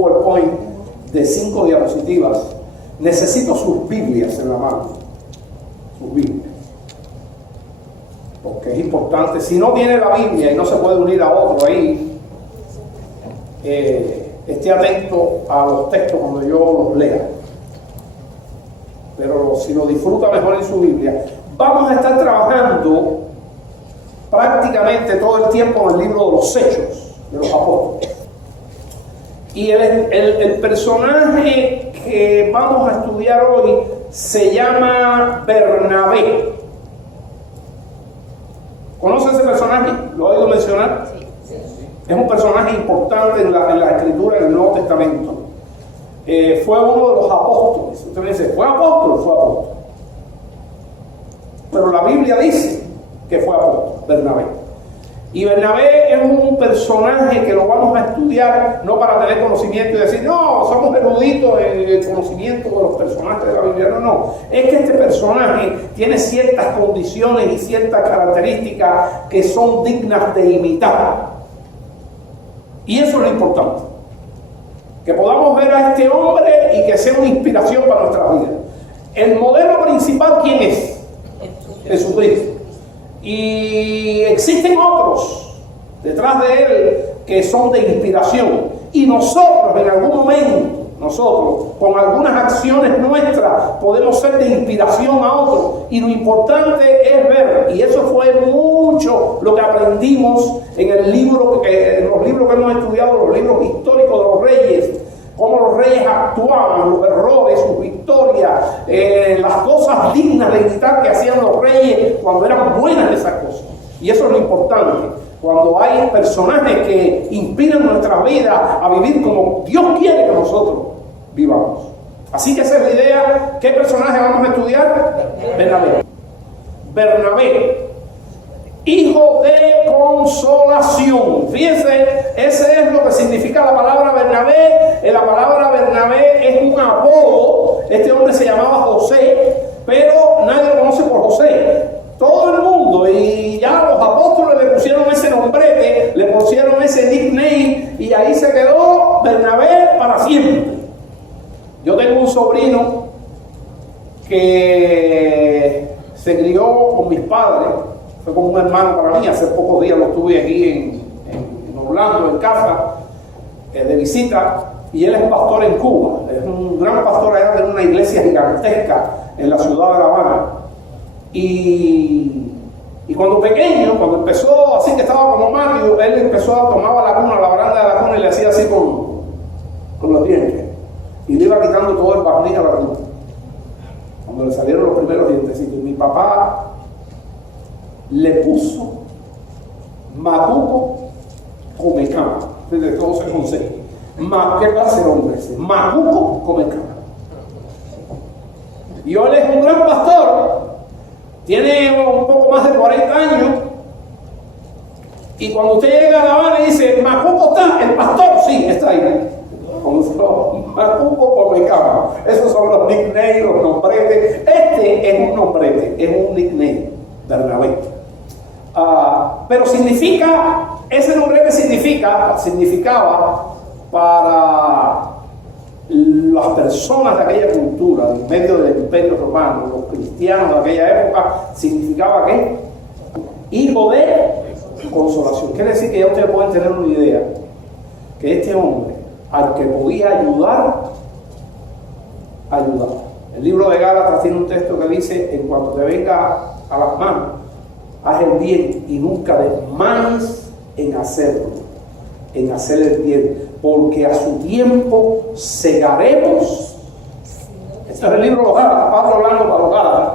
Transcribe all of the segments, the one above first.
PowerPoint de 5 diapositivas. Necesito sus Biblias en la mano. Sus Biblias. Porque es importante. Si no tiene la Biblia y no se puede unir a otro ahí, esté atento a los textos cuando yo los lea. Pero si lo disfruta mejor en su Biblia. Vamos a estar trabajando prácticamente todo el tiempo en el libro de los Hechos de los Apóstoles. Y el personaje que vamos a estudiar hoy se llama Bernabé. ¿Conoce ese personaje? ¿Lo he oído mencionar? Sí. Es un personaje importante en la escritura del Nuevo Testamento. Fue uno de los apóstoles. Usted me dice, ¿fue apóstol? Fue apóstol. Pero la Biblia dice que fue apóstol, Bernabé. Y Bernabé es un personaje que lo vamos a estudiar no para tener conocimiento y decir, no, somos eruditos en el conocimiento de los personajes de la Biblia. No. Es que este personaje tiene ciertas condiciones y ciertas características que son dignas de imitar. Y eso es lo importante. Que podamos ver a este hombre y que sea una inspiración para nuestra vida. El modelo principal, ¿quién es? Jesucristo. Y existen otros detrás de él que son de inspiración. Y nosotros en algún momento, con algunas acciones nuestras, podemos ser de inspiración a otros. Y lo importante es ver, y eso fue mucho lo que aprendimos en los libros que hemos estudiado, los libros históricos de los reyes, cómo los reyes actuaban, los errores, sus victorias, las cosas dignas de imitar que hacían los reyes cuando eran buenas esas cosas. Y eso es lo importante, cuando hay personajes que inspiran nuestra vida a vivir como Dios quiere que nosotros vivamos. Así que esa es la idea. ¿Qué personaje vamos a estudiar? Bernabé, hijo de consolación. Fíjense, ese es lo que significa la palabra Bernabé. La palabra Bernabé es un apodo. Este hombre se llamaba José, pero nadie lo conoce por José. Todo el mundo, y ya los apóstoles le pusieron ese nombrete, le pusieron ese nickname, y ahí se quedó Bernabé para siempre. Yo tengo un sobrino que se crió con mis padres. Fue como un hermano para mí. Hace pocos días lo tuve aquí en Orlando, en casa, de visita, y él es pastor en Cuba. Es un gran pastor allá de una iglesia gigantesca en la ciudad de La Habana. Y cuando pequeño, cuando empezó así que estaba como Mario, él empezó a tomar la cuna, la baranda de la cuna, y le hacía así con los dientes, y le iba quitando todo el barniz a la cuna cuando le salieron los primeros dientecitos. Y mi papá le puso Macuco Comecama. De todo se consejo. ¿Qué clase de hombre es? Macuco Comecama. Y hoy es un gran pastor. Tiene un poco más de 40 años. Y cuando usted llega a La Habana y dice, ¿Macuco está? ¿El pastor? Sí, está ahí. Macuco Comecama. Esos son los nicknames, los nombretes. Este es un nombrete, es un nickname, Bernabé. Pero ese nombre significaba para las personas de aquella cultura, en medio del Imperio Romano, los cristianos de aquella época, significaba que hijo de consolación. Quiere decir que ya ustedes pueden tener una idea que este hombre, al que podía ayudar. El libro de Gálatas tiene un texto que dice, en cuanto te venga a las manos, haz el bien y nunca desmayes en hacerlo, en hacer el bien, porque a su tiempo segaremos. Este es el libro de los Gálatas, Pablo hablando para los Gálatas.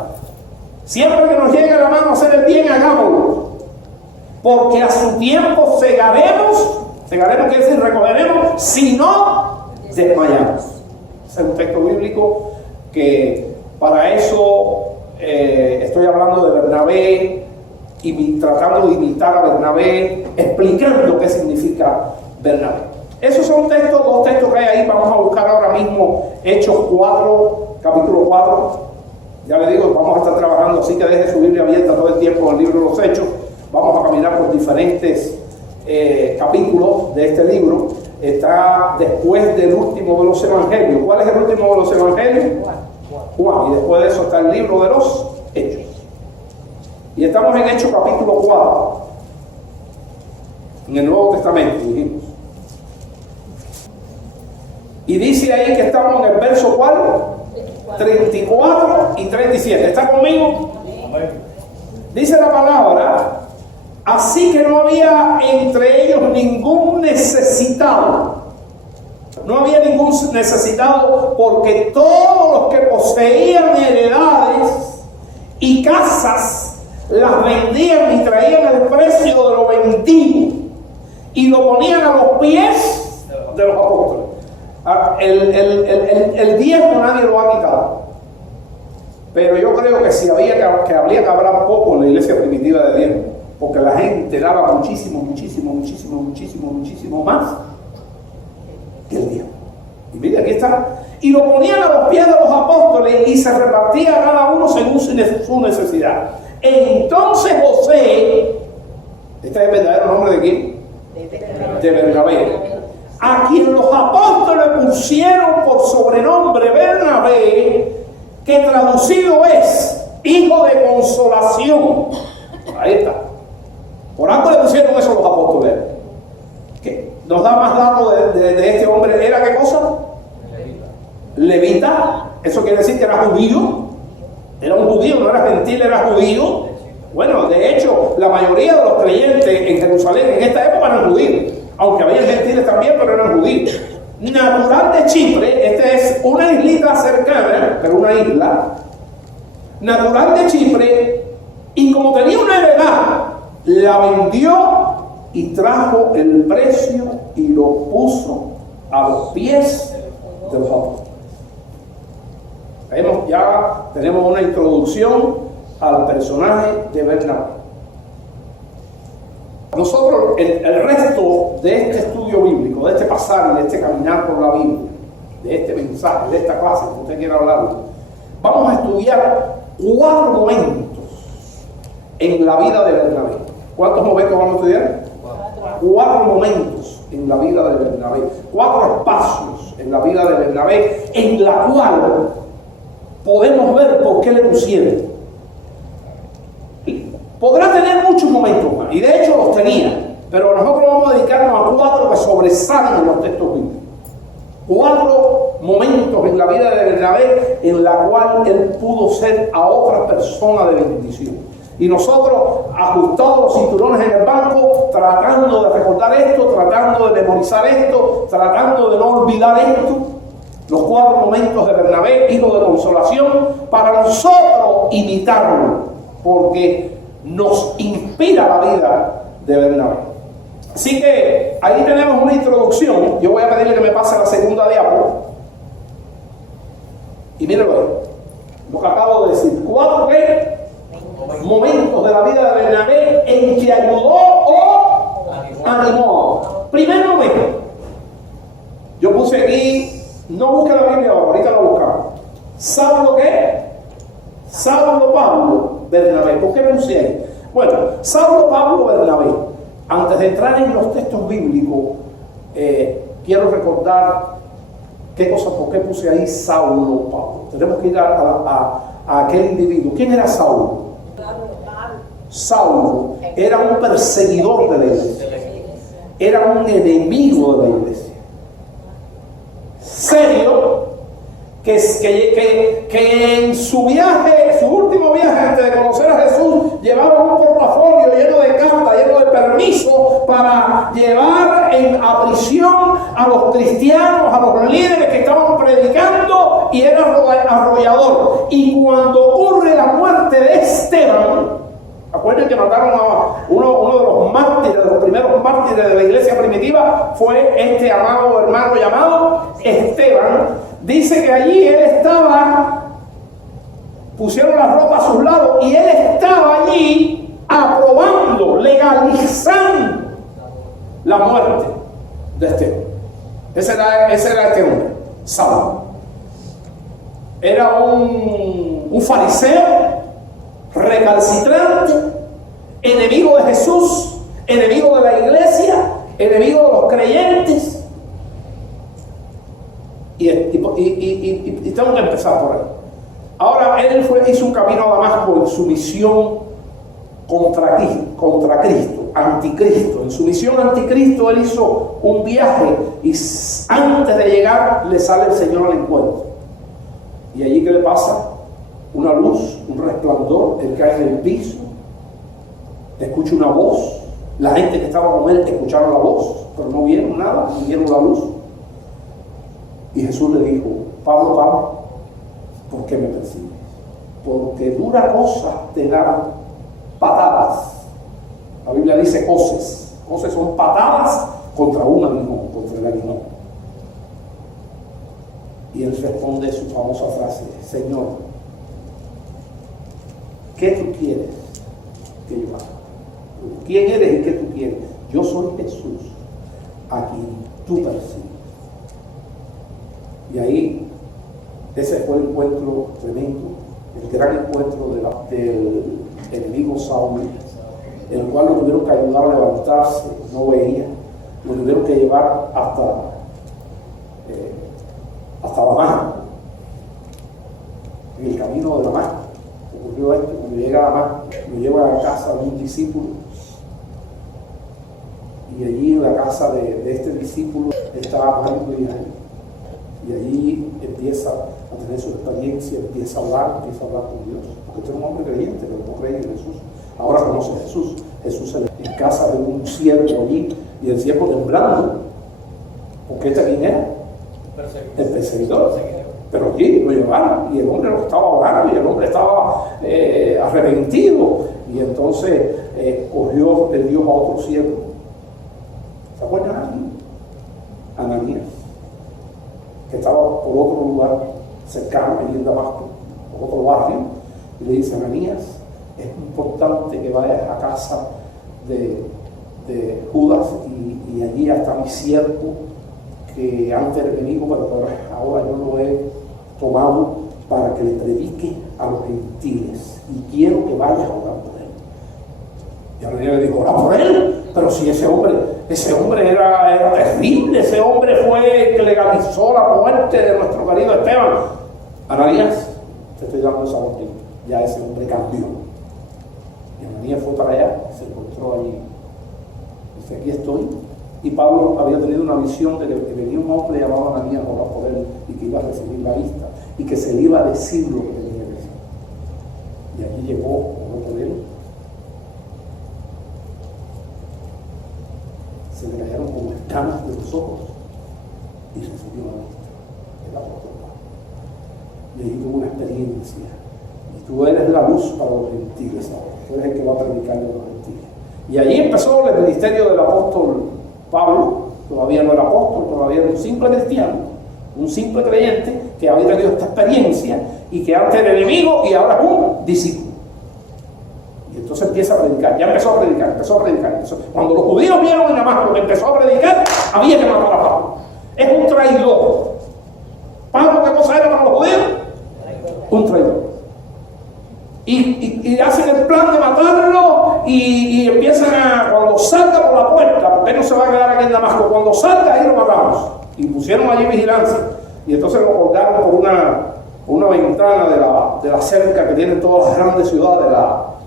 Siempre que nos llegue a la mano hacer el bien, hagámoslo, porque a su tiempo segaremos quiere decir recogeremos, si no desmayamos. Ese es un texto bíblico que para eso estoy hablando de Bernabé, y tratando de imitar a Bernabé, explicando qué significa Bernabé. Esos son dos textos que hay ahí. Vamos a buscar ahora mismo Hechos 4, capítulo 4. Ya le digo, vamos a estar trabajando, así que deje su Biblia abierta todo el tiempo en el libro de los Hechos. Vamos a caminar por diferentes capítulos de este libro. está después del último de los evangelios. ¿Cuál es el último de los evangelios? Juan. Y después de eso está el libro de los Hechos. Y estamos en Hechos capítulo 4, en el Nuevo Testamento, dijimos. Y dice ahí que estamos en el verso ¿cuál? 34 y 37. ¿Está conmigo? Dice la palabra: así que no había entre ellos ningún necesitado. No había ningún necesitado, porque todos los que poseían heredades y casas las vendían y traían el precio de lo vendido y lo ponían a los pies de los apóstoles. El diezmo nadie lo ha quitado, pero yo creo que si habría que hablar poco en la iglesia primitiva de diezmo, porque la gente daba muchísimo más que el diezmo. Y mira, aquí está. Y lo ponían a los pies de los apóstoles y se repartía a cada uno según su necesidad. Entonces José, este es el verdadero nombre de quién? De Bernabé, a quien los apóstoles pusieron por sobrenombre Bernabé, que traducido es hijo de consolación. Ahí está. Por algo le pusieron eso los apóstoles. ¿Qué? Nos da más datos de este hombre. ¿Era qué cosa? Levita. Eso quiere decir que era judío. Era un judío, no era gentil, era judío. Bueno, de hecho, la mayoría de los creyentes en Jerusalén en esta época eran judíos. Aunque había gentiles también, pero eran judíos. Natural de Chipre, esta es una islita cercana, pero una isla. Natural de Chipre, y como tenía una heredad, la vendió y trajo el precio y lo puso a los pies de los apóstoles. Ya tenemos una introducción al personaje de Bernabé. Nosotros, el resto de este estudio bíblico, de este pasaje, de este caminar por la Biblia, de este mensaje, de esta clase, que usted quiera hablar, vamos a estudiar 4 momentos en la vida de Bernabé. ¿Cuántos momentos vamos a estudiar? 4 momentos en la vida de Bernabé. 4 espacios en la vida de Bernabé, en la cual podemos ver por qué le pusieron. Podrá tener muchos momentos más, y de hecho los tenía, pero nosotros vamos a dedicarnos a 4 que sobresalen en los textos bíblicos. 4 momentos en la vida de Bernabé en la cual él pudo ser a otra persona de bendición. Y nosotros, ajustados los cinturones en el banco, tratando de recordar esto, tratando de memorizar esto, tratando de no olvidar esto, los 4 momentos de Bernabé, hijo de consolación, para nosotros imitarlo, porque nos inspira la vida de Bernabé. Así que ahí tenemos una introducción. Yo voy a pedirle que me pase la segunda diapo. Y mírenlo ahí, lo que acabo de decir. 4 momentos de la vida de Bernabé en que ayudó o animó. Primer momento. Yo puse aquí, no busque la Biblia ahorita la buscamos. ¿Saulo qué? Saulo Pablo Bernabé. ¿Por qué puse ahí? Bueno, Saulo Pablo Bernabé. Antes de entrar en los textos bíblicos, quiero recordar por qué puse ahí Saulo Pablo. Tenemos que ir a aquel individuo. ¿Quién era Saulo? Saulo era un perseguidor de la iglesia. Era un enemigo de la iglesia. Serio, que en su viaje, su último viaje antes de conocer a Jesús, llevaba un portafolio lleno de cartas, lleno de permisos para llevar a prisión a los cristianos, a los líderes que estaban predicando, y era arrollador. Y cuando ocurre la muerte de Esteban, acuérdense que mataron a uno de los mártires, de los primeros mártires de la iglesia primitiva, fue este amado hermano llamado Esteban. Dice que allí él estaba, pusieron la ropa a sus lados, y él estaba allí aprobando, legalizando la muerte de Esteban. Ese era este hombre, Saulo. Era un fariseo recalcitrante, enemigo de Jesús, enemigo de la iglesia, enemigo de los creyentes, Y tengo que empezar por ahí. Ahora, él hizo un camino a Damasco en su misión contra Cristo, anticristo. En su misión anticristo, él hizo un viaje y antes de llegar le sale el Señor al encuentro. Y allí, ¿qué le pasa? Una luz, un resplandor, él cae en el piso, escucha una voz. La gente que estaba con él escucharon la voz, pero no vieron nada, ni vieron la luz. Y Jesús le dijo: Pablo, Pablo, ¿por qué me persigues? Porque dura cosa te dan patadas. La Biblia dice hoces. Hoces son patadas contra un aguijón, contra el aguijón. Y él responde su famosa frase: Señor, ¿qué tú quieres que yo haga? ¿Quién eres y qué tú quieres? Yo soy Jesús, a quien tú persigues. Y ahí, ese fue el encuentro tremendo, el gran encuentro del enemigo Saúl, en el cual lo tuvieron que ayudar a levantarse, no veía, lo tuvieron que llevar hasta Damasco. En el camino de Damasco ocurrió esto: cuando llega a Damasco, lo lleva a la casa de un discípulo, y allí en la casa de este discípulo estaba Mario Villanueva. Y allí empieza a tener su experiencia, empieza a hablar con Dios. Porque este era un hombre creyente, pero no creía en Jesús. Ahora conoce a Jesús. Jesús en casa de un siervo allí, y el siervo temblando. Porque este quién era? El perseguidor. Pero allí lo llevaron, y el hombre lo estaba orando, y el hombre estaba arrepentido. Y entonces cogió el Dios a otro siervo. ¿Se acuerdan? Ananías, que estaba por otro lugar cercano, allí en Damasco, por otro barrio, y le dice: Ananías, es importante que vayas a casa de Judas, y allí está mi siervo, que antes era enemigo, pero ahora yo lo he tomado para que le predique a los gentiles, y quiero que vayas a orar por él. Y Ananías le dijo: ¿orar por él? Pero si ese hombre era terrible, ese hombre fue el que legalizó la muerte de nuestro querido Esteban. Ananías, te estoy dando esa orden, ya ese hombre cambió. Y Ananías fue para allá, se encontró allí. Dice: aquí estoy. Y Pablo había tenido una visión de que venía un hombre llamado Ananías a orar por él, y que iba a recibir la vista, y que se le iba a decir lo que tenía que decir. Y allí llegó, oró por él. Se le cayeron como escamas de los ojos y recibió la vista, el apóstol Pablo. Y ahí tuvo una experiencia. Y tú eres la luz para los gentiles ahora. Tú eres el que va a predicar a los gentiles. Y allí empezó el ministerio del apóstol Pablo. Todavía no era apóstol, todavía era un simple cristiano, un simple creyente que había tenido esta experiencia, y que antes era enemigo y ahora es un discípulo. Entonces empieza a predicar, ya empezó a predicar. Cuando los judíos vieron en Damasco que empezó a predicar, había que matar a Pablo. Es un traidor. ¿Pablo qué cosa era para los judíos? Un traidor. Y hacen el plan de matarlo, y empiezan a, cuando salga por la puerta, porque él no se va a quedar aquí en Damasco, cuando salga ahí lo matamos. Y pusieron allí vigilancia, y entonces lo colgaron por una ventana de la cerca que tienen todas las grandes ciudades,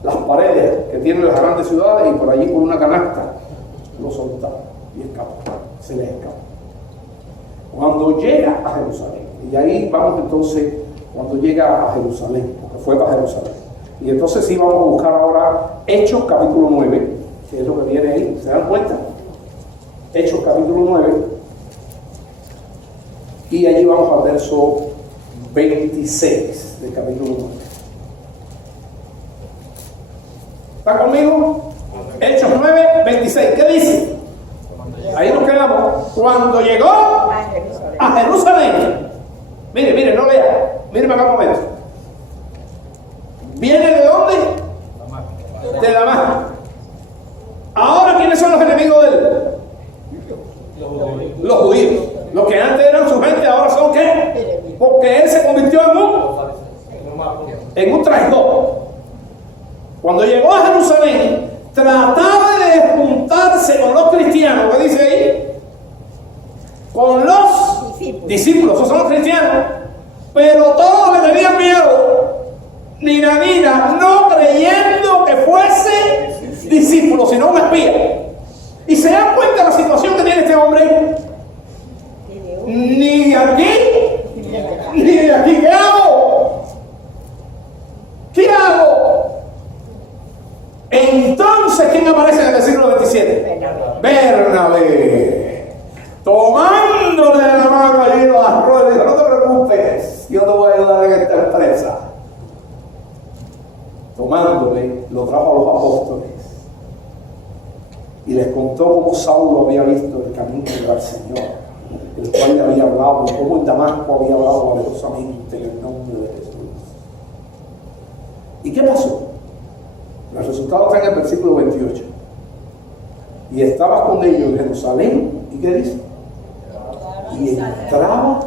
las paredes que tienen las grandes ciudades, y por allí con una canasta lo soltaron y escapó, se le escapó. Cuando llega a Jerusalén, y ahí vamos entonces, cuando llega a Jerusalén, porque fue para Jerusalén, y entonces sí vamos a buscar ahora Hechos capítulo 9, que es lo que viene ahí, ¿se dan cuenta? Hechos capítulo 9, y allí vamos al verso 26 del capítulo 9. ¿Está conmigo? Hechos 9, 26. ¿Qué dice? Ahí nos quedamos. Cuando llegó a Jerusalén. Mire, no lea. Mire acá un momento. ¿Viene de dónde? De Damasco. Ahora, ¿quiénes son los enemigos de él? Los judíos. Los que antes eran su gente, ahora son ¿qué? Porque él se convirtió en un traidor. Cuando llegó a Jerusalén, trataba de juntarse con los cristianos. ¿Qué dice ahí? Con los Discípulos, esos son los cristianos. Pero todos le tenían miedo. Nina, no creyendo que fuese discípulo, sino un espía. Y se dan cuenta de la situación que tiene este hombre. Ni de aquí, ni de aquí. ¿Qué hago? ¿Qué hago? Entonces, ¿quién aparece en el versículo 27? Bernabé. Tomándole de la mano allí los arroyos, dijo: no te preocupes, yo te voy a ayudar en esta empresa. Tomándole, lo trajo a los apóstoles y les contó cómo Saulo había visto el camino del Señor, el cual le había hablado, y cómo en Damasco había hablado valerosamente en el nombre de Jesús. ¿Y qué pasó? El resultado está en el versículo 28. Y estaba con ellos en Jerusalén. ¿Y qué dice? Y entraba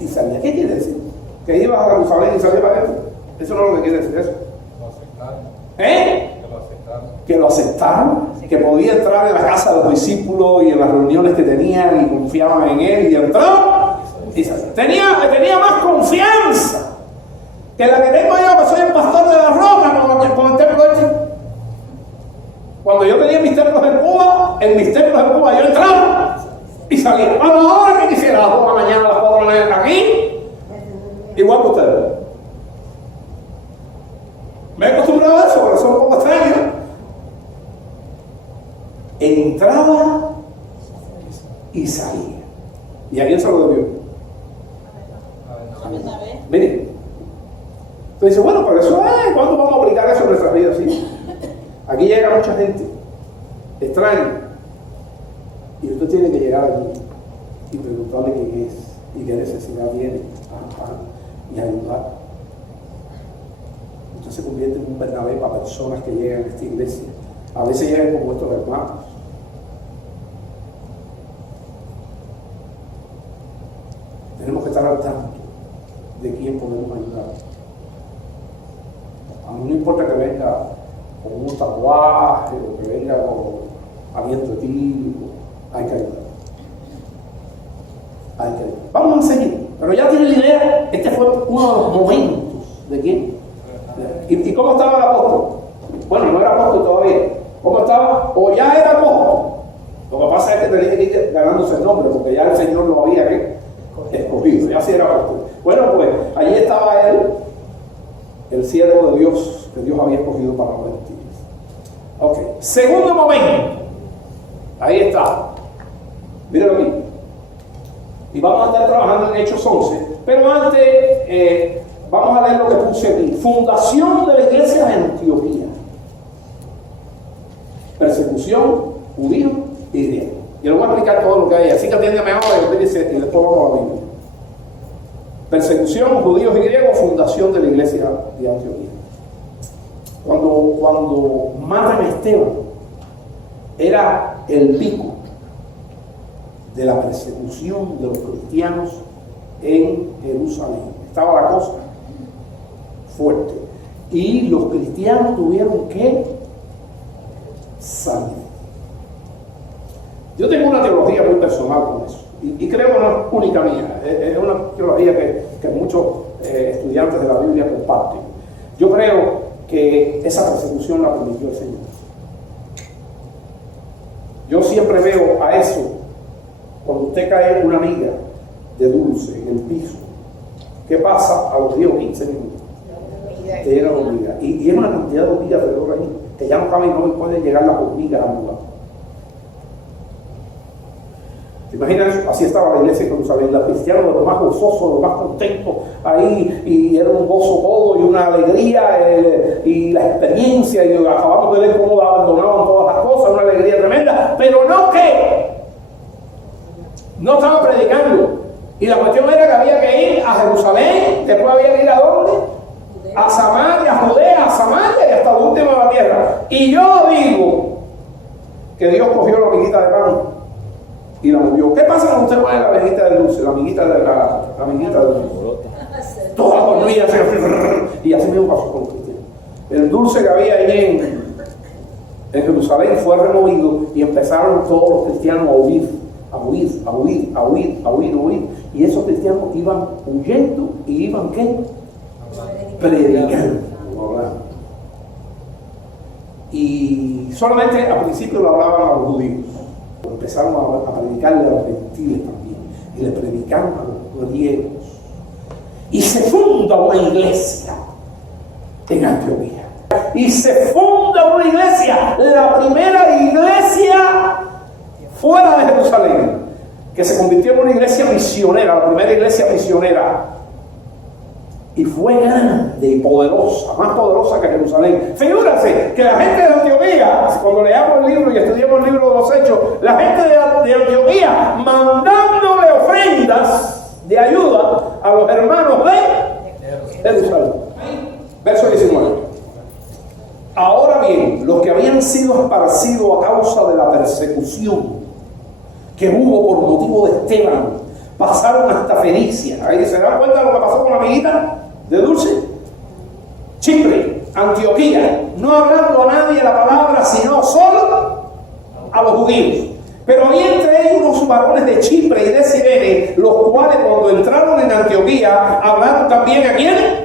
y salía. ¿Qué quiere decir? Que iba a Jerusalén y salía para adentro. Eso no es lo que quiere decir eso. Que lo aceptaron, que podía entrar en la casa de los discípulos y en las reuniones que tenían y confiaban en él, y entró y salía. Tenía más confianza que la que tengo yo, que soy el pastor de la Roca, con el templo este. Cuando yo tenía mis templos en Cuba, yo entraba y salía. A la hora que quisiera, a las 2 de la mañana, a las 4 de la mañana, aquí, igual que ustedes. Me he acostumbrado a eso, pero eso es un poco extraño. Entraba y salía. ¿Y a quién se lo debió? Miren. Entonces dice: bueno, pero eso es, ¿cuándo vamos a aplicar eso en nuestras vidas? Sí. Aquí llega mucha gente extraña y usted tiene que llegar allí y preguntarle qué es y qué necesidad tiene y ayudar. Usted se convierte en un Bernabé para personas que llegan a esta iglesia. A veces llegan como estos hermanos. Tenemos que estar al tanto de quién podemos ayudar. A mí no importa que venga con un tatuaje o que venga con aliento de tiro, hay que ayudar. Vamos a seguir, pero ya tienen la idea. Este fue uno de los momentos de quién. ¿Y cómo estaba el apóstol? Bueno, no era apóstol todavía. ¿Cómo estaba? O ya era apóstol. Lo que pasa es que tenía que ir ganándose el nombre, porque ya el Señor lo había escogido, ya sí era apóstol. Bueno, pues allí estaba él, el siervo de Dios, que Dios había escogido para los gentiles. Ok, segundo momento. Ahí está. Mírenlo aquí. Y vamos a estar trabajando en Hechos 11. Pero antes, vamos a leer lo que puse aquí. Fundación de la iglesia de Antioquía. Persecución, judío y griego. Y le voy a explicar todo lo que hay. Así que atiéndeme ahora y después vamos a la Biblia. Persecución, judíos y griegos, fundación de la iglesia de Antioquía. Cuando matan a Esteban, era el pico de la persecución de los cristianos en Jerusalén. Estaba la cosa fuerte. Y los cristianos tuvieron que salir. Yo tengo una teología muy personal con eso. Y creo que no es única mía. Es una teología que muchos estudiantes de la Biblia comparten. Yo creo que esa persecución la permitió el Señor. Yo siempre veo a eso cuando usted cae una miga de dulce en el piso. ¿Qué pasa a los 10 o 15 minutos? Te llega la hormiga. Y es una cantidad de hormigas alrededor ahí que ya no caben, no pueden llegar las hormigas al lugar. ¿Te imaginas? Así estaba la iglesia de Jerusalén. Los cristianos, los más gozosos, los más contentos ahí, y era un gozo todo y una alegría, y la experiencia, y acabamos de ver cómo abandonaban todas las cosas, una alegría tremenda, pero no que no estaba predicando. Y la cuestión era que había que ir a Jerusalén, después había que ir a ¿dónde? A Samaria, a Judea, a Samaria y hasta el último de la tierra. Y yo digo que Dios cogió la amiguita de pan y la movió. ¿Qué pasa cuando usted pone la amiguita de dulce? La amiguita de dulce. Todas las hormigas y así mismo pasó con los cristianos. El dulce que había ahí en Jerusalén fue removido y empezaron todos los cristianos a huir a huir, a huir, a huir, a huir, a huir. Y esos cristianos iban huyendo y iban ¿qué? Predicando. Y solamente al principio lo hablaban a los judíos. Empezaron a predicarle a los gentiles también. Y le predicaron a los griegos. Y se funda una iglesia en Antioquía. Y se funda una iglesia, la primera iglesia fuera de Jerusalén, que se convirtió en una iglesia misionera, la primera iglesia misionera. Y fue grande y poderosa, más poderosa que Jerusalén. Figúrense que la gente de Antioquía, cuando leamos el libro y estudiamos el libro de los Hechos, la gente de Antioquía mandándole ofrendas de ayuda a los hermanos de Jerusalén. Verso 19. Ahora bien, los que habían sido esparcidos a causa de la persecución que hubo por motivo de Esteban, pasaron hasta Fenicia. Ahí se dan cuenta de lo que pasó con la amiguita de Dulce. Chipre, Antioquía, no hablando a nadie la palabra, sino solo a los judíos. Pero había entre ellos unos varones de Chipre y de Cirene, los cuales cuando entraron en Antioquía, hablaron también ¿a quiénes?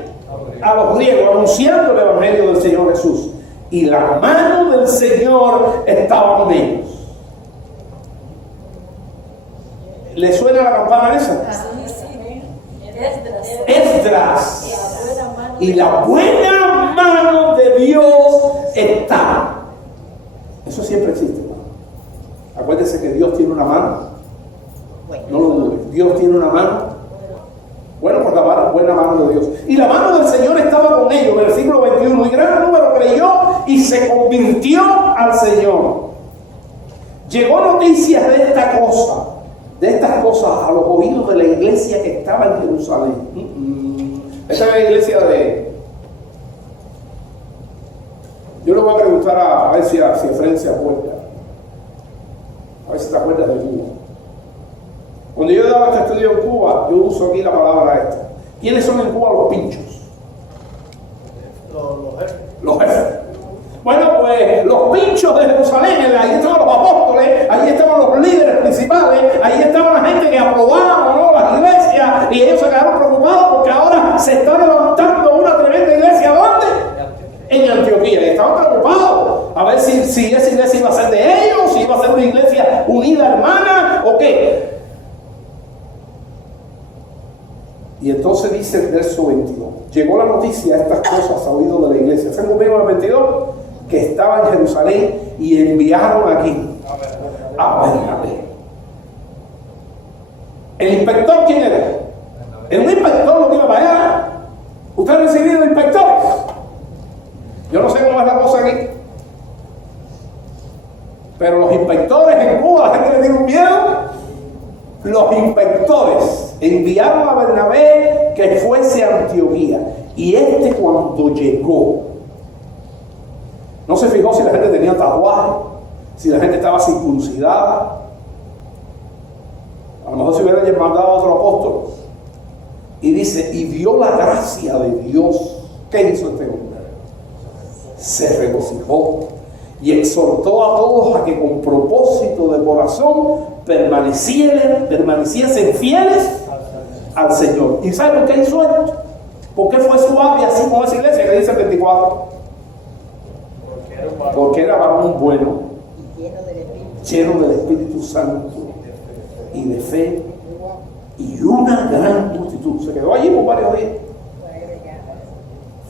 A los griegos, anunciando el evangelio del Señor Jesús. Y la mano del Señor estaba con ellos. ¿Le suena la campana esa? Esdras. Y la buena mano de Dios está. Eso siempre existe, hermano. Acuérdense que Dios tiene una mano. No lo dudes. Dios tiene una mano. Bueno, por la buena mano de Dios. Y la mano del Señor estaba con ellos. Versículo 21. Y gran número creyó y se convirtió al Señor. Llegó noticias de esta cosa. De estas cosas a los oídos de la iglesia que estaba en Jerusalén. Esta es la iglesia de... Yo le voy a preguntar a ver si Efraín se acuerda. A ver si te acuerdas de Cuba. Cuando yo daba este estudio en Cuba, yo uso aquí la palabra esta. ¿Quiénes son en Cuba los pinchos? Los jefes. Los jefes. Bueno, pues los pinchos de Jerusalén, ahí estaban los apóstoles, ahí estaban los líderes principales, ahí estaba la gente que aprobaba, ¿no?, las iglesias, y ellos se quedaron preocupados porque ahora se está levantando una tremenda iglesia. ¿Dónde? En Antioquía. Y estaban preocupados a ver si esa iglesia iba a ser de ellos, si iba a ser una iglesia unida hermana o qué. Y entonces dice el verso 22, llegó la noticia de estas cosas a oído de la iglesia. ¿Se conmigo en el 22? Que estaba en Jerusalén y enviaron aquí a Bernabé. ¿El inspector quién era? Era un inspector lo que iba para allá. ¿Usted ha recibido inspectores? Yo no sé cómo es la cosa aquí. Pero los inspectores en Cuba, la gente le tiene un miedo. Los inspectores enviaron a Bernabé que fuese a Antioquía. Y cuando llegó, no se fijó si la gente tenía tatuaje, si la gente estaba circuncidada. A lo mejor se hubiera mandado a otro apóstol. Y dice, y vio la gracia de Dios. ¿Qué hizo este hombre? Se regocijó y exhortó a todos a que con propósito de corazón permaneciesen fieles al Señor. ¿Y sabe por qué hizo esto? ¿Por qué fue suave así con esa iglesia que dice el 24? Porque era varón bueno, lleno del Espíritu Santo y de fe, y una gran multitud. Se quedó allí por varios días.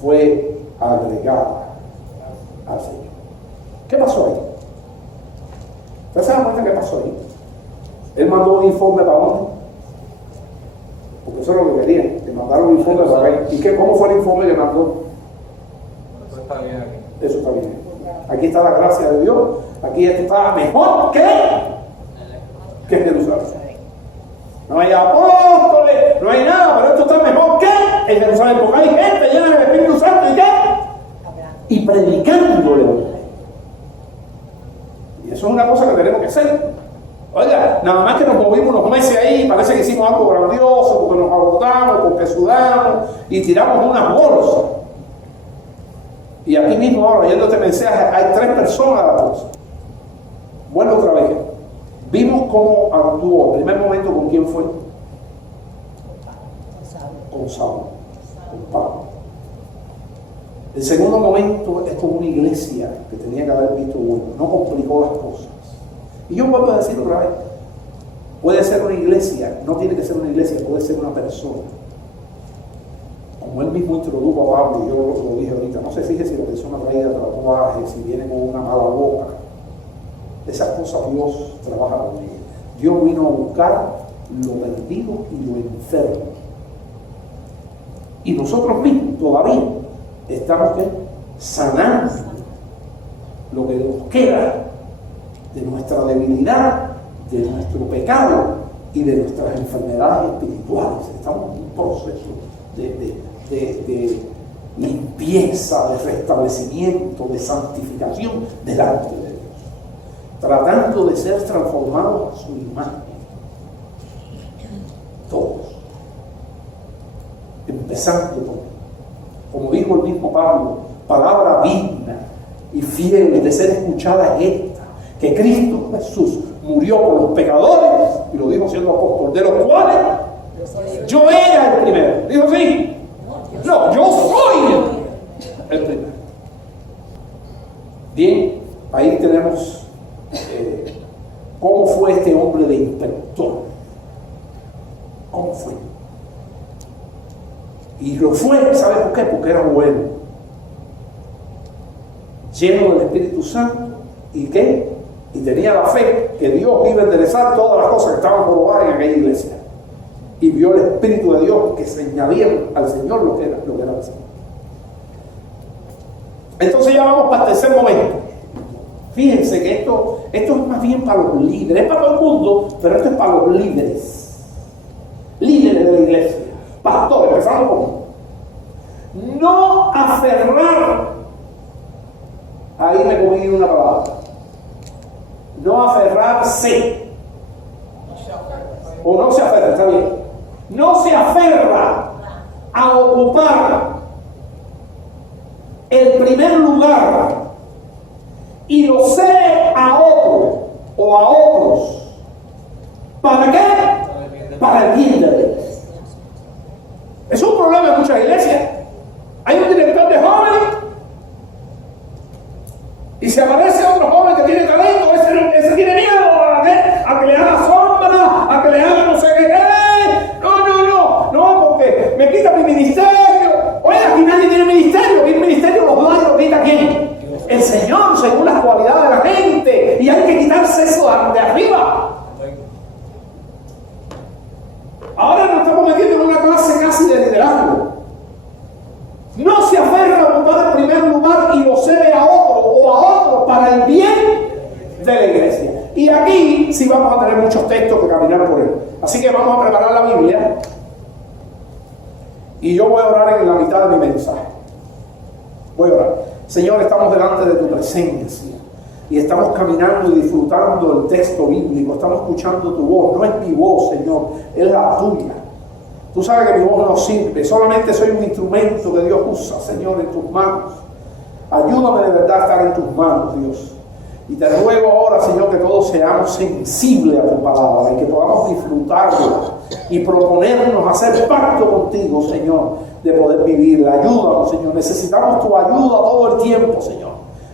Fue agregada al Señor. ¿Qué pasó ahí? ¿Ustedes se dan cuenta qué pasó ahí? Él mandó un informe para dónde. Porque eso es lo que querían, que mandaron un informe para ahí. ¿Y cómo fue el informe que mandó? Eso está bien aquí. Eso está bien. Aquí está la gracia de Dios. Aquí esto está mejor que Jerusalén. No hay apóstoles, no hay nada, pero esto está mejor que en Jerusalén. Porque hay gente llena del Espíritu Santo y ¿qué? Y predicándole. Y eso es una cosa que tenemos que hacer. Oiga, nada más que nos movimos unos meses ahí, parece que hicimos algo grandioso, porque nos agotamos, porque sudamos y tiramos unas bolsas. Y aquí mismo ahora, leyendo este mensaje, hay 3 personas a la bolsa. Vuelvo otra vez. Vimos cómo actuó. El primer momento, ¿con quién fue? Con Saulo, con Pablo. El segundo momento es con una iglesia que tenía que haber visto bueno, no complicó las cosas. Y yo vuelvo a decir otra vez, puede ser una iglesia, no tiene que ser una iglesia, puede ser una persona. Como él mismo introdujo a Pablo, y yo lo dije ahorita, no se fije si la persona trae tatuaje, si viene con una mala boca. Esas cosas Dios trabaja con ellas. Dios vino a buscar lo perdido y lo enfermo. Y nosotros mismos todavía estamos sanando lo que nos queda de nuestra debilidad, de nuestro pecado y de nuestras enfermedades espirituales. Estamos en un proceso de limpieza, de restablecimiento, de santificación delante de Dios, tratando de ser transformados a su imagen. Todos. Empezando como dijo el mismo Pablo, palabra digna y fiel de ser escuchada es esta, que Cristo Jesús murió por los pecadores, y lo dijo siendo apóstol, de los cuales yo era el primero. Dijo sí. No, yo soy el primero. Bien, ahí tenemos cómo fue este hombre de inspector. ¿Cómo fue? Y lo fue, ¿sabe por qué? Porque era bueno, lleno del Espíritu Santo. ¿Y qué? Y tenía la fe que Dios iba a enderezar todas las cosas que estaban por lugar en aquella iglesia. Y vio el Espíritu de Dios que señalía al Señor lo que era el Señor. Entonces ya vamos para el tercer momento. Fíjense que esto es más bien para los líderes, es para todo el mundo, pero esto es para los líderes. Líderes de la iglesia. Pastor, empezamos con no aferrar. Ahí me comí una palabra. No aferrarse. O no se aferra, está bien. No se aferra a ocupar el primer lugar y lo cede a otro o a otros. ¿Para qué? Para el bien de la iglesia. Es un problema en muchas iglesias. Hay un director de jóvenes y se aparece otro joven que tiene talento, ese tiene miedo a que le haga sombra, a que le haga no sé qué. No, porque me quita mi ministerio. Oye, aquí nadie tiene ministerio. ¿Qué ministerio los da y lo quita quién? El Señor, según las cualidades de la gente. Y hay que quitarse eso de arriba. Ahora nos estamos metiendo en una clase casi de liderazgo. No se aferra a ocupar el primer lugar y lo cede a otro o a otro para el bien de la iglesia. Y aquí sí vamos a tener muchos textos que caminar por él. Así que vamos a preparar la Biblia. Y yo voy a orar en la mitad de mi mensaje. Voy a orar. Señor, estamos delante de tu presencia. Y estamos caminando y disfrutando del texto bíblico. Estamos escuchando tu voz. No es mi voz, Señor, es la tuya. Tú sabes que mi voz no sirve. Solamente soy un instrumento que Dios usa, Señor, en tus manos. Ayúdame de verdad a estar en tus manos, Dios. Y te ruego ahora, Señor, que todos seamos sensibles a tu palabra y que podamos disfrutarla y proponernos hacer pacto contigo, Señor, de poder vivirla. Ayúdanos, Señor. Necesitamos tu ayuda todo el tiempo, Señor.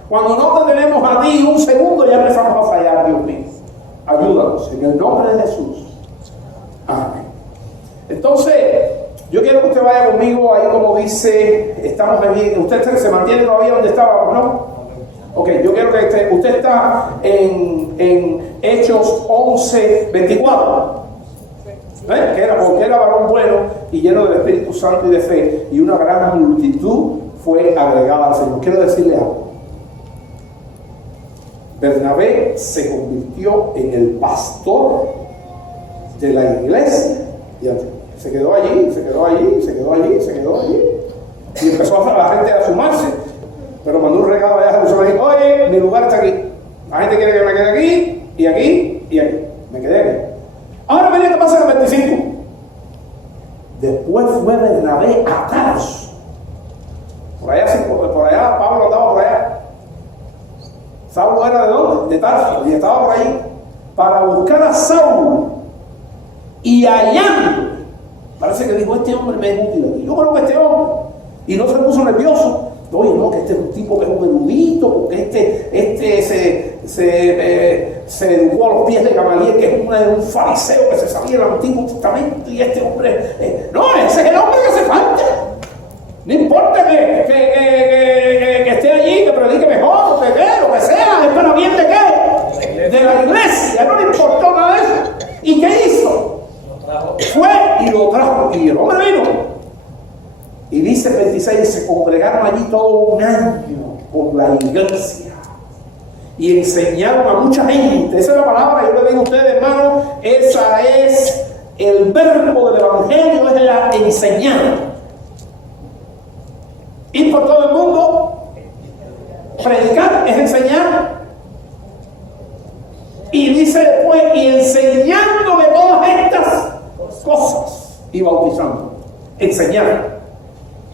Cuando no te tenemos a ti un segundo ya empezamos a fallar, Dios mío. Ayúdanos en el nombre de Jesús. Amén. Entonces, yo quiero que usted vaya conmigo ahí como dice, estamos aquí, usted se mantiene todavía donde estábamos, ¿no? Ok, yo quiero que usted está en Hechos 11:24. ¿Ves? Que era porque era varón bueno y lleno del Espíritu Santo y de fe, y una gran multitud fue agregada al Señor. Quiero decirle algo. Bernabé se convirtió en el pastor de la iglesia y se quedó allí, y empezó a la gente a sumarse, pero mandó un recado allá a Jerusalén y dijo: oye, mi lugar está aquí, la gente quiere que me quede aquí y aquí y aquí, me quedé aquí. Ahora venía que pasa el 25. Después fue Bernabé a Tarso. Por allá Pablo andaba por allá. Saulo era de dónde? De Tarso, y estaba por ahí. para buscar a Saulo y hallándole. Parece que dijo, este hombre me es útil aquí. Yo creo que este hombre, y no se puso nervioso. Oye, no, que este es un tipo que es un erudito, porque se educó a los pies de Gamaliel, que es un fariseo que se sabía el Antiguo Testamento, y este hombre, no, ese es el hombre que hace falta. No importa que esté allí, que predique mejor, que lo que sea, es para bien de qué, de la iglesia, no le importó nada de eso. ¿Y qué hizo? Fue y lo trajo, y el hombre vino. Y dice el 26, se congregaron allí todo un año con la iglesia y enseñaron a mucha gente. Esa es la palabra, yo le digo a ustedes, hermano, esa es el verbo del evangelio, es la enseñanza. Ir por todo el mundo, predicar es enseñar. Y dice después, y enseñándole todas estas cosas y bautizando, enseñar.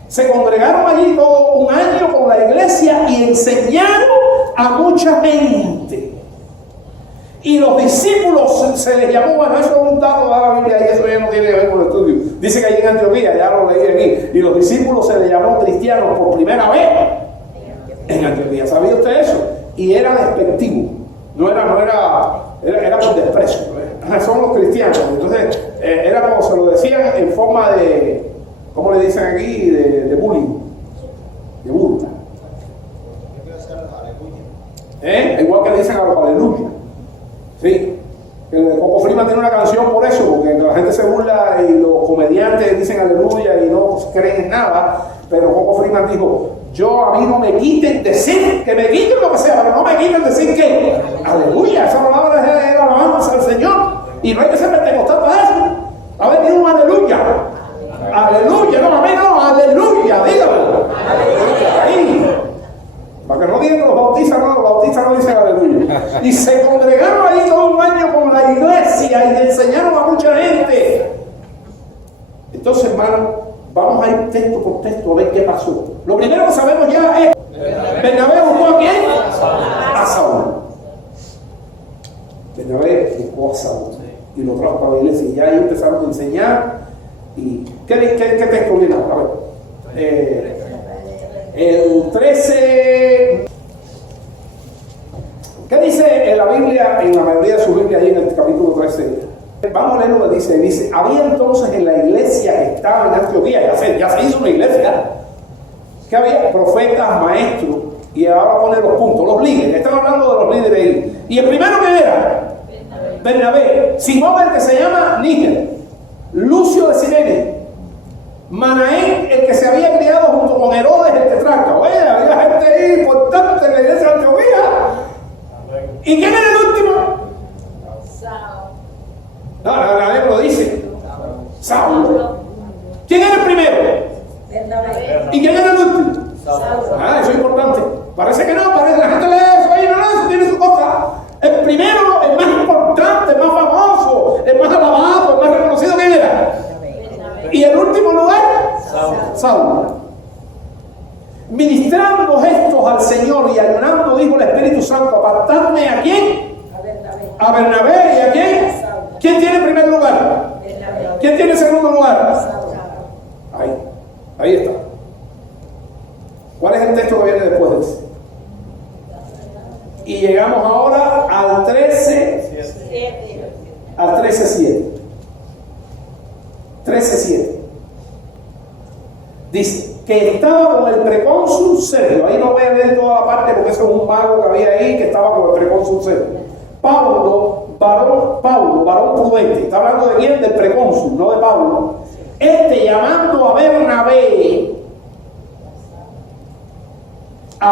Se congregaron allí todo un año con la iglesia y enseñaron a mucha gente. Y los discípulos se les llamó, bueno, eso es un dato de la Biblia y eso ya no tiene que ver con el estudio. Dice que allí en Antioquía, ya lo leí aquí, y los discípulos se les llamó cristianos por primera vez en Antioquía. ¿Sabía usted eso? Y era despectivo, era por desprecio. Son los cristianos. Entonces, era como se lo decían en forma de, ¿cómo le dicen aquí? De bullying, de burla. Igual que dicen a los aleluya. Sí. El Coco Freeman tiene una canción por eso, porque la gente se burla y los comediantes dicen aleluya y no creen en nada. Pero Coco Freeman dijo, a mí no me quiten decir, que me quiten lo que sea, pero no me quiten decir que aleluya, esa palabra es alabanza al Señor. Y no hay que ser pentecostal para eso. A ver, diga un aleluya. Aleluya, no, amén, no, aleluya, dígalo. Ahí. Para que no digan que los bautistas no dicen aleluya. Y se congregaron ahí todo un año con la iglesia y le enseñaron a mucha gente. Entonces, hermano, vamos a ir texto por texto a ver qué pasó. Lo primero que sabemos ya es, Bernabé buscó a quién? A Saulo. Bernabé buscó a Saulo y lo trajo para la iglesia y ya ahí empezaron a enseñar. ¿Y qué texto viene ahora? A ver. El 13. ¿Qué dice en la Biblia, en la mayoría de su Biblia, ahí en el capítulo 13? Vamos a leer lo que dice. Dice, había entonces en la iglesia que estaba en Antioquía, ya se hizo una iglesia, que había profetas, maestros, y ahora pone los puntos, los líderes. Están hablando de los líderes ahí. Y el primero que era Bernabé, Simón, el que se llama Níger, Lucio de Cirene, Manaén, el que se había criado junto con Herodes el tetrarca. Oye, había gente ahí importante en la iglesia de Antioquía. ¿Y quién era el último? No, nadie lo dice. Saulo. ¿Quién era el primero? ¿Y quién era el último? Eso es importante. Parece que no, la gente lee eso ahí, no, eso tiene su cosa. El primero, el más importante, el más famoso, el más alabado, el más reconocido, ¿quién era? Y el último lugar, Saulo. Ministrando gestos al Señor y ayunando, dijo el Espíritu Santo, apartadme ¿a quién? A Bernabé. ¿Y a quién? ¿Quién tiene primer lugar? ¿Quién tiene segundo lugar? Ahí está. ¿Cuál es el texto que viene después de ese? Y llegamos ahora al 13, al 13:7. 13:7. Dice que estaba con el precónsul Sergio. Ahí no voy a leer toda la parte porque eso es un mago que había ahí que estaba con el precónsul Sergio. Paulo, varón prudente. Está hablando de quién? Del precónsul, no de Pablo. Llamando a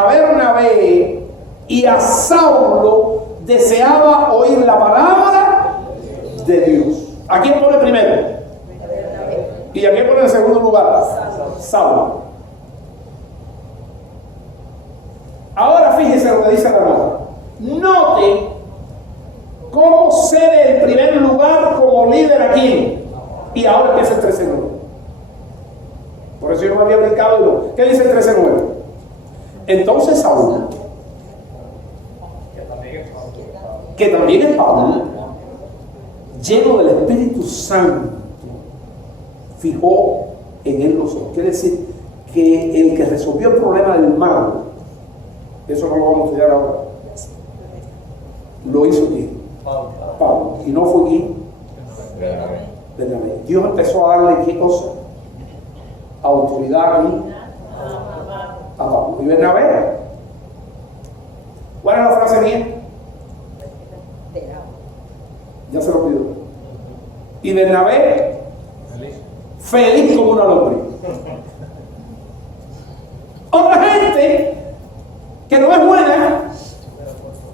Bernabé y a Saulo, deseaba oír la palabra de Dios. ¿A quién pone primero? ¿Y a quién pone en segundo lugar? Saulo. Ahora fíjese lo que dice la nota. Note cómo cede el primer lugar como líder aquí. Y ahora empieza el 13:9. Por eso yo no me había aplicado. ¿Qué dice el 13:9? Entonces Saulo, que también es Pablo, lleno del Espíritu Santo, fijó en él los ojos. Quiere decir que el que resolvió el problema del mago, eso no lo vamos a estudiar ahora, lo hizo quién? Pablo. Y no fue quién? Bernabé. Dios empezó a darle ¿qué cosa? Autoridad a Pablo. ¿Y Bernabé? ¿Cuál es la frase mía? Ya se lo pido. Y Bernabé, feliz como una lombriz. Otra gente que no es buena,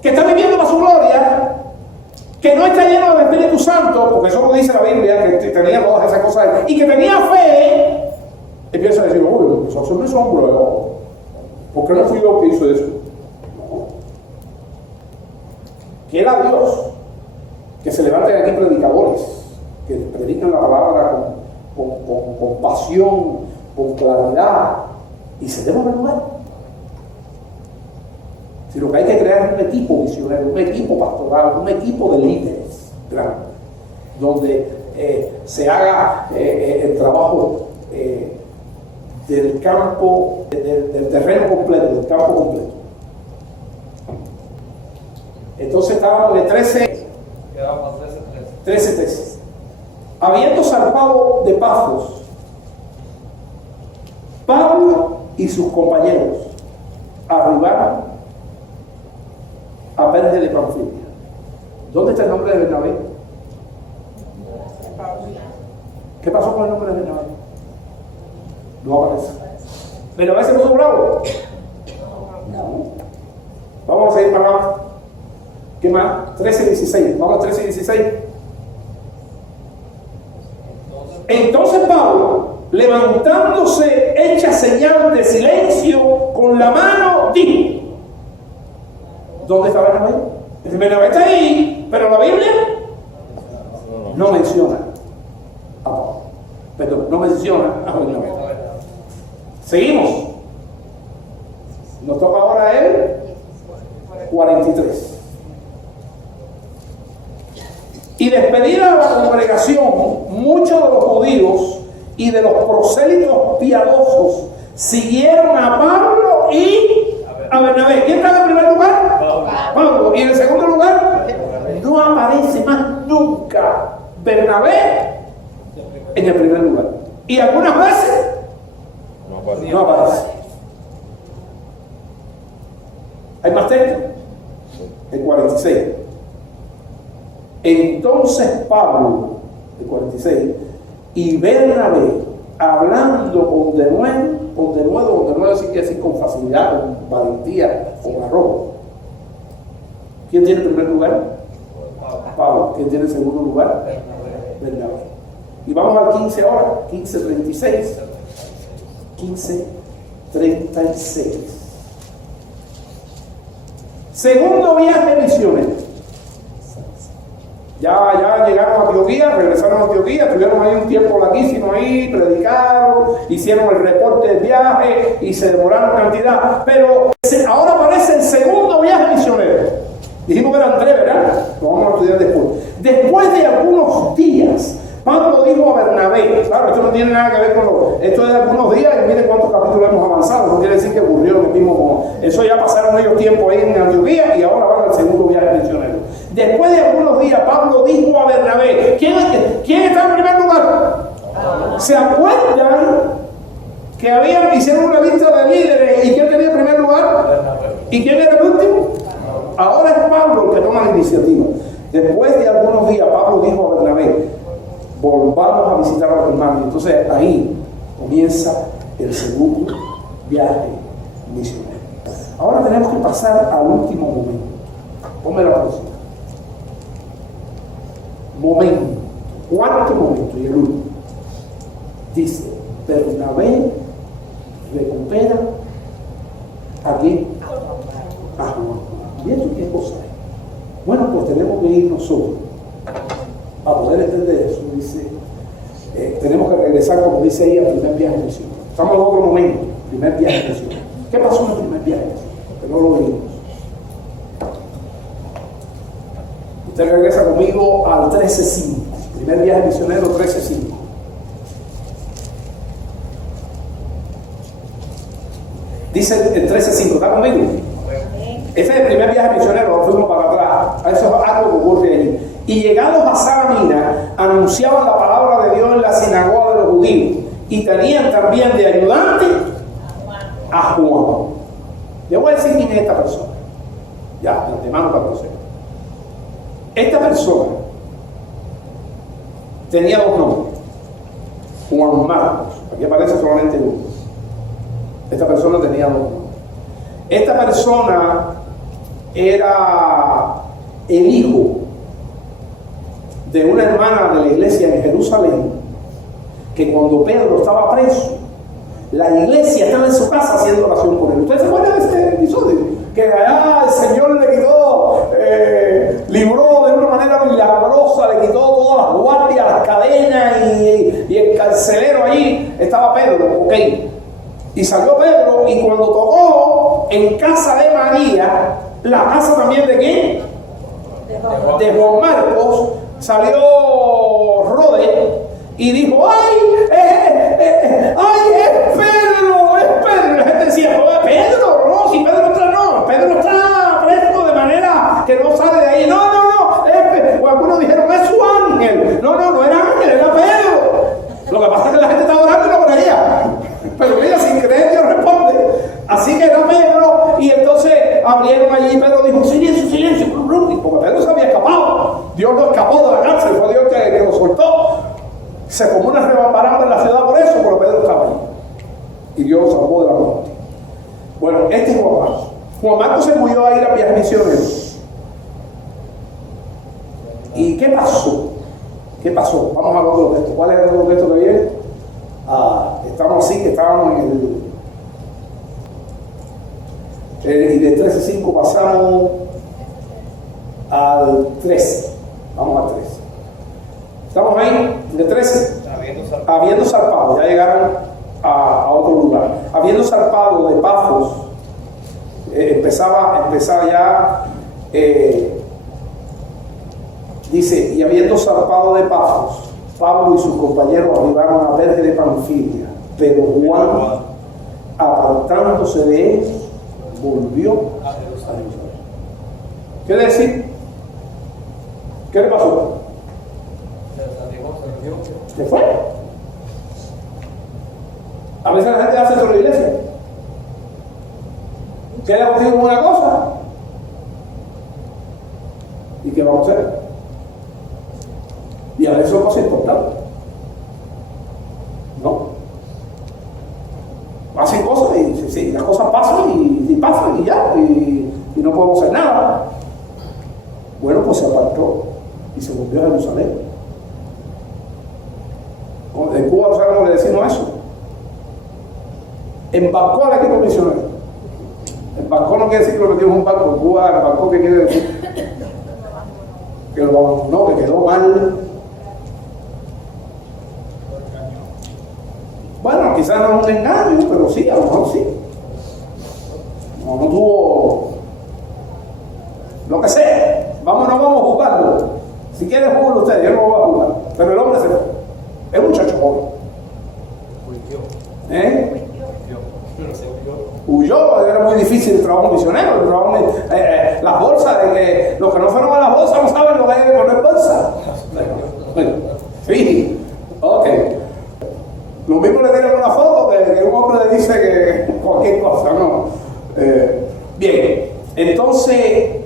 que está viviendo para su gloria, que no está lleno del Espíritu Santo, porque eso lo dice la Biblia, que tenía todas esas cosas, y que tenía fe, empieza a decir, uy, eso me asombro, ¿por qué no fui yo que hizo eso? No. Quiera Dios que se levanten aquí predicadores, que predican la palabra con pasión, con claridad, y se deben renovar. Si lo que hay que crear es un equipo misionero, un equipo pastoral, un equipo de líderes grandes, donde se haga el trabajo del campo, del terreno completo, del campo completo. Entonces estábamos en 13. Quedamos 13. Habiendo zarpado de Pafos, Pablo y sus compañeros arribaron a Perge de Panfilia. ¿Dónde está el nombre de Bernabé? ¿Qué pasó con el nombre de Bernabé? No aparece. ¿Bernabé se puso bravo? No. Vamos a seguir para abajo. ¿Qué más? 13:16. Vamos a 13:16. Entonces Pablo, levantándose, hecha señal de silencio con la mano, dijo: ¿dónde está Bernabé? Bernabé está ahí, pero la Biblia no menciona a Pablo. Perdón, no menciona a Bernabé. Seguimos. Nos toca ahora el 43. Y despedida la congregación, muchos de los judíos y de los prosélitos piadosos siguieron a Pablo y a Bernabé. ¿Quién está en el primer lugar? Pablo. ¿Y en el segundo lugar? No aparece más nunca Bernabé en el primer lugar. Y algunas veces no aparece. ¿Hay más texto? El 46. Entonces Pablo, el 46, y Bernabé, hablando con denuedo así que así con facilidad, con valentía, con arrojo. ¿Quién tiene el primer lugar? Pablo. ¿Quién tiene el segundo lugar? Bernabé. Y vamos al 15 ahora, 15:36. 15:36. Segundo viaje misionero. Ya llegaron a Antioquía, regresaron a Antioquía, estuvieron ahí un tiempo larguísimo ahí, predicaron, hicieron el reporte del viaje y se demoraron cantidad. Pero ahora aparece el segundo viaje misionero. Dijimos que eran 3, ¿verdad? Lo vamos a estudiar después. Después de algunos días, Pablo dijo a Bernabé, claro, esto no tiene nada que ver con esto es de algunos días y miren cuántos capítulos hemos avanzado, no quiere decir que ocurrió lo mismo, eso ya pasaron ellos tiempo ahí en Antioquía y ahora van al segundo viaje misionero. Después de algunos días, Pablo dijo a Bernabé, ¿quién está en primer lugar? ¿Se acuerdan que hicieron una lista de líderes y quién tenía el primer lugar? ¿Y quién era el último? Ahora es Pablo el que toma la iniciativa. Después de algunos días, Pablo dijo a Bernabé, volvamos a visitar a los hermanos. Entonces ahí comienza el segundo viaje misionero. Ahora tenemos que pasar al último momento. Ponme la próxima. Momento. Cuarto momento y el último. Dice, Bernabé recupera a quién? A Juan. ¿Y esto qué cosa es? Bueno, pues tenemos que ir nosotros para poder entender eso. Dice, tenemos que regresar, como dice ahí, al primer viaje misionero. Estamos en otro momento, primer viaje misionero. ¿Qué pasó en el primer viaje misionero? Que no lo vimos. Usted regresa conmigo al 13:5. Primer viaje misionero, 13:5. Dice el 13:5, ¿está conmigo? Ese es el primer viaje misionero, lo fuimos para atrás. Eso es algo que ocurre allí. Y llegados a Salamina, anunciaban la palabra de Dios en la sinagoga de los judíos. Y tenían también de ayudante a Juan. Le voy a decir quién es esta persona. Ya, de antemano para conocer. Esta persona tenía dos nombres. Juan Marcos. Aquí aparece solamente uno. Esta persona tenía dos nombres. Esta persona era el hijo de una hermana de la iglesia en Jerusalén, que cuando Pedro estaba preso, la iglesia estaba en su casa haciendo oración por él. ¿Ustedes se acuerdan de este episodio? Que allá el Señor le quitó, libró de una manera milagrosa, le quitó todas las guardias, las cadenas y el carcelero allí estaba Pedro, ok. Y salió Pedro, y cuando tocó en casa de María, la casa también de ¿quién? De Juan Marcos, salió Rode y dijo, ¡ay! ¡Es Pedro! ¡Es Pedro! Y la gente decía, Pedro, no, si Pedro está, no, Pedro está preso de manera que no sale de ahí. No, o algunos dijeron, es su ángel. No era ángel, era Pedro. Lo que pasa es que la gente estaba orando y no creía. Pero mira, sin creer Dios responde. Así que era Pedro, y entonces abrieron allí y Pedro dijo, silencio, porque Pedro se había escapado. Dios lo escapó de la cárcel, fue Dios que lo soltó. Se formó una rebambaramba en la ciudad por eso, pero Pedro estaba allí. Y Dios lo salvó de la muerte. Bueno, este es Juan Marcos. Juan Marcos se murió a ir a viajes misioneros. ¿Y qué pasó? Vamos al otro texto. ¿Cuál es el otro texto que viene? Estamos así, que estábamos en y del 13:5 pasamos al 13. Vamos al 13. Estamos ahí, de 13. Habiendo zarpado, ya llegaron a otro lugar. Habiendo zarpado de Pafos, empezaba ya, dice, y habiendo zarpado de Pafos, Pablo y sus compañeros arribaron a Perge de Panfilia, pero Juan, apartándose de ellos, volvió a Jerusalén. ¿Qué decir? ¿Qué le pasó? ¿Se fue? A veces la gente hace eso en la iglesia. Queda contigo con una cosa. ¿Y qué vamos a hacer? Y a veces son cosas importantes. ¿No? Hacen cosas y las cosas pasan y pasan y ya. Y no podemos hacer nada. Bueno, pues se apartó y se volvió a Jerusalén. En Cuba, ¿sabes cómo le decimos eso? Embarcó al equipo misionero. Embarcó no quiere decir que lo metió en un barco. En Cuba, embarcó, ¿qué quiere decir? Que lo abandonó, que quedó mal. Bueno, quizás no es un engaño, pero sí, a lo mejor sí. No tuvo lo que sea. Vamos a jugarlo. Si quieren jugarlo ustedes, yo no lo voy a jugar. Pero el hombre se fue. Es un muchacho joven. Huyó, era muy difícil el trabajo misionero, las bolsas, de que los que no fueron a las bolsas no saben lo que hay que poner bolsa. Sí, ok. Lo mismo le tiran una foto que un hombre le dice que cualquier cosa, ¿no? Bien, entonces,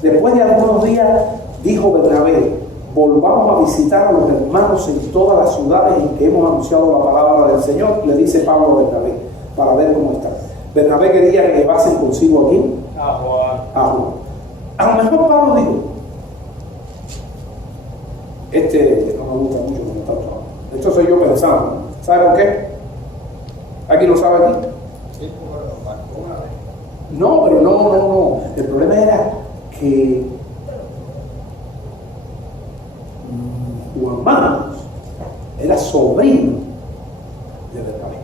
después de algunos días, dijo Bernabé, volvamos a visitar a los hermanos en todas las ciudades en que hemos anunciado la palabra del Señor, le dice Pablo a Bernabé, para ver cómo está. Bernabé quería que llevasen consigo aquí a Juan. A lo mejor Pablo dijo, no me gusta mucho como está todo. Esto soy yo pensando. ¿Sabe por qué? ¿Alguien lo sabe aquí? No, pero no. El problema era que Juan Marcos era sobrino de Bernabé.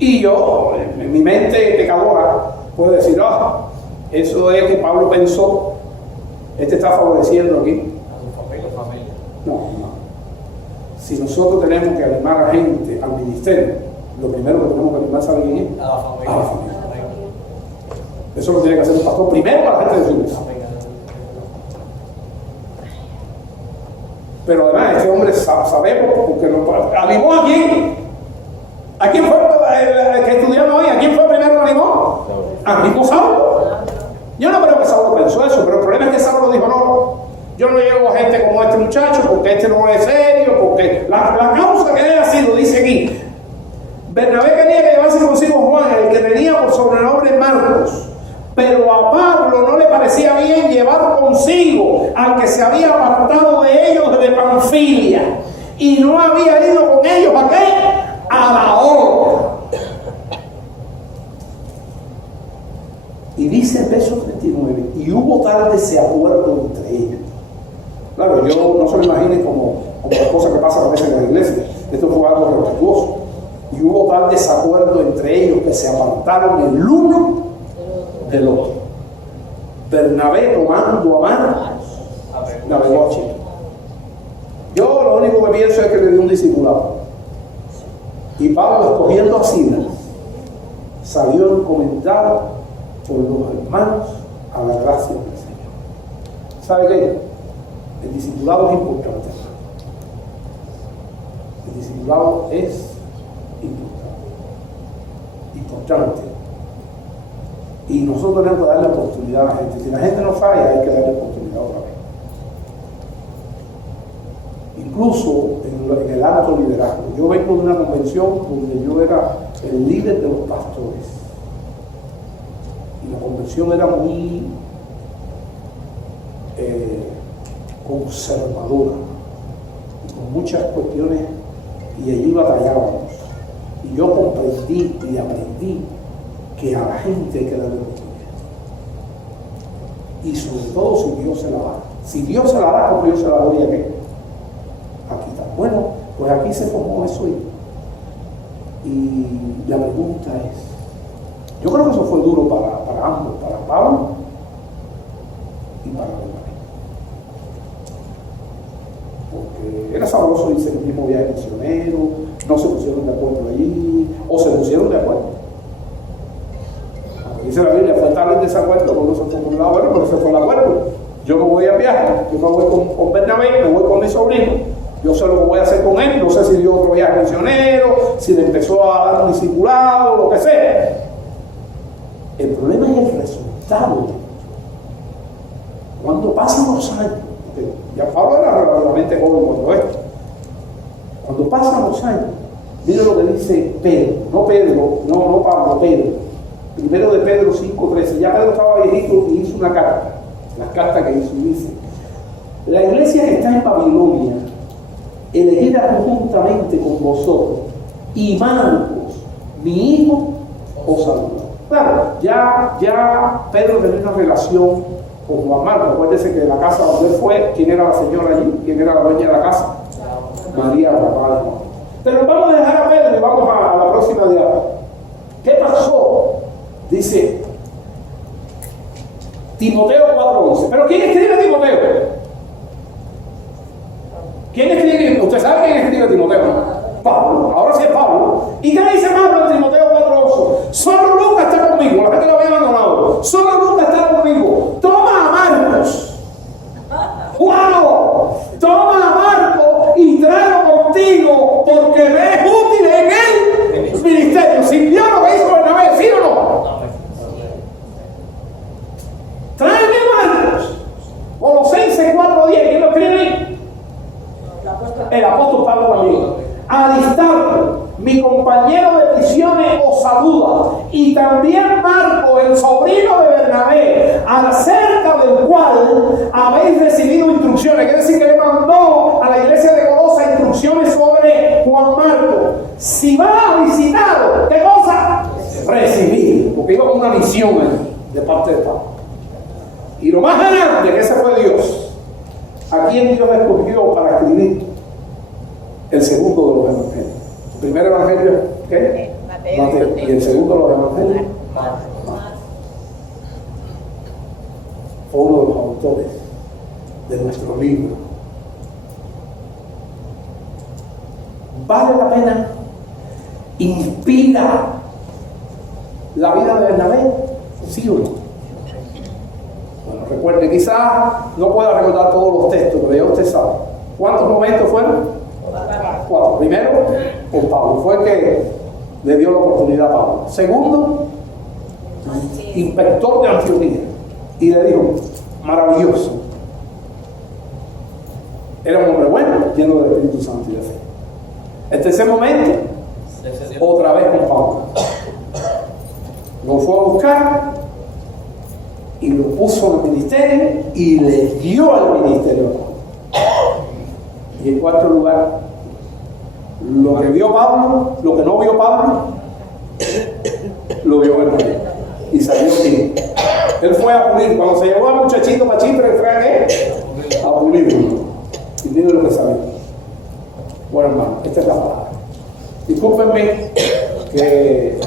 Y yo, en mi mente pecadora, puedo decir, eso es que Pablo pensó Este está favoreciendo aquí. A su familia. No, no. Si nosotros tenemos que animar a gente al ministerio, lo primero que tenemos que animar, ¿sabe quién es? A la familia. A la familia. Eso lo tiene que hacer un pastor primero para la gente de su iglesia. Pero además, este hombre sabemos porque animó a quién. ¿A quién fue el que estudiamos hoy? ¿A quién fue primero que animó? A mismo Saulo. Yo no creo que Saulo pensó eso, pero el problema es que Saulo dijo: no, yo no llevo a gente como este muchacho porque este no es serio, porque la causa que haya sido, dice aquí, Bernabé quería que llevase consigo Juan, el que tenía por sobrenombre Marcos. Pero a Pablo no le parecía bien llevar consigo al que se había apartado de ellos desde Panfilia y no había ido con ellos ¿a qué? A la obra. Y dice el verso 39, y hubo tal desacuerdo entre ellos. Claro, yo no se lo imaginen como las cosas que pasan a veces en la iglesia. Esto fue algo respetuoso. Y hubo tal desacuerdo entre ellos que se apartaron el uno del otro. Bernabé, tomando a Marcos, navegó a Chipre. Yo lo único que pienso es que le dio un discipulado. Y Pablo, escogiendo a Silas, salió encomendado por los hermanos a la gracia del Señor. ¿Sabe qué? El discipulado es importante. El discipulado es importante. Y nosotros tenemos que darle oportunidad a la gente. Si la gente no falla, hay que darle oportunidad otra vez. Incluso en el alto liderazgo. Yo vengo de una convención donde yo era el líder de los pastores. Y la convención era muy conservadora. Y con muchas cuestiones. Y allí batallábamos. Y yo comprendí y aprendí que a la gente hay que darle oportunidad. Y sobre todo si Dios se la da. Si Dios se la da, como yo se la doy a qué? Aquí está. Bueno, pues aquí se formó eso. Y la pregunta es, yo creo que eso fue duro para ambos, para Pablo y para Bernabé. Porque era sabroso irse en el mismo viaje misionero, no se pusieron de acuerdo allí, o se pusieron de acuerdo. Dice la Biblia, fue tal el desacuerdo, uno se fue por un lado, bueno, pero se fue el acuerdo. Yo me voy a viajar, yo me voy con Bernabé, me voy con mi sobrino, yo sé lo que voy a hacer con él, no sé si dio otro viaje misionero, si le empezó a dar un discipulado, lo que sea. El problema es el resultado. Cuando pasan los años, ya Pablo era relativamente joven cuando esto, cuando pasan los años, mira lo que dice Pedro, no Pablo, Pedro. Primero de Pedro 5:13, ya Pedro estaba viejito y hizo una carta, las cartas que hizo, dice: la iglesia que está en Babilonia, elegida conjuntamente con vosotros, y Marcos, mi hijo, os saluda. Claro, ya Pedro tenía una relación con Juan Marcos. Acuérdese que de la casa donde él fue, ¿quién era la señora allí? ¿Quién era la dueña de la casa? María, la papá de Juan. Pero vamos a dejar a Pedro y vamos a la próxima diálogo. ¿Qué pasó? Dice Timoteo 4:11. ¿Pero quién escribe Timoteo? ¿Quién escribe? ¿Usted sabe quién escribe Timoteo? Pablo. Ahora sí es Pablo. ¿Y qué dice Pablo en Timoteo 4:11? Solo Lucas está conmigo. La gente lo había abandonado. Solo Lucas está conmigo. Toma a Marcos. ¡Wow! Toma a Marcos y tráelo contigo porque me es útil en el ministerio. Si vio lo que hizo Bernabé, ¿sí o no? Tráeme Marcos. Colosenses 4:10. ¿Quién lo escribe? El apóstol Pablo también. Aristarco, mi compañero de prisiones, os saluda. Y también Marco, el sobrino de Bernabé, acerca del cual habéis recibido instrucciones. Quiere decir que le mandó a la iglesia de Colosa instrucciones sobre Juan Marco. Si va a visitarlo, ¿qué cosa? Recibir. Porque iba con una misión de parte de Pablo. Y lo más grande que ese fue Dios. ¿A quién Dios escogió para escribir el segundo de los evangelios? El primer evangelio, ¿qué? Mateo. Y el segundo de los evangelios, Marcos. Fue uno de los autores de nuestro libro. Vale la pena, inspira la vida de Bernabé, ¿sí o no? Bueno, recuerde, quizás no pueda recordar todos los textos, pero ya usted sabe. ¿Cuántos momentos fueron? 4. Primero, con Pablo, fue el que le dio la oportunidad a Pablo. Segundo, inspector de Antioquía, y le dijo, maravilloso. Era un hombre bueno, lleno del Espíritu Santo y de fe. El tercer momento, otra vez con Pablo. Lo fue a buscar y lo puso en el ministerio y le dio al ministerio a Pablo. Y en cuarto lugar, lo que vio Pablo, lo que no vio Pablo, lo vio Bernabé. Y salió bien. Él fue a pulir. Cuando se llevó al muchachito para Chipre, ¿fue a qué? A pulirlo. Y mire lo que salió. Bueno, hermano, esta es la palabra. Discúlpenme que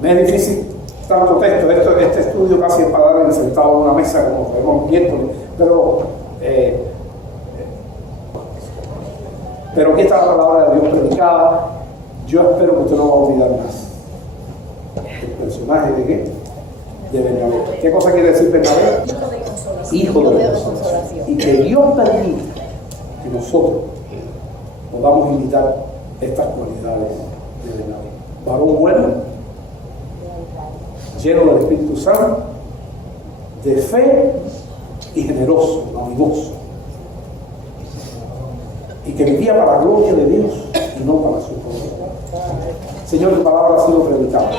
me es difícil tanto texto. Este estudio casi es para dar sentado en una mesa como vemos miércoles. Pero aquí está la palabra de Dios predicada. Yo espero que usted no va a olvidar más. ¿El personaje de qué? De Bernabé. ¿Qué cosa quiere decir Bernabé? Hijo de consolación. Y que Dios permita que nosotros podamos imitar estas cualidades de Bernabé. Varón bueno, lleno del Espíritu Santo, de fe y generoso, amigoso. Y que vivía para la gloria de Dios y no para su propia. Señor, tu palabra ha sido predicada.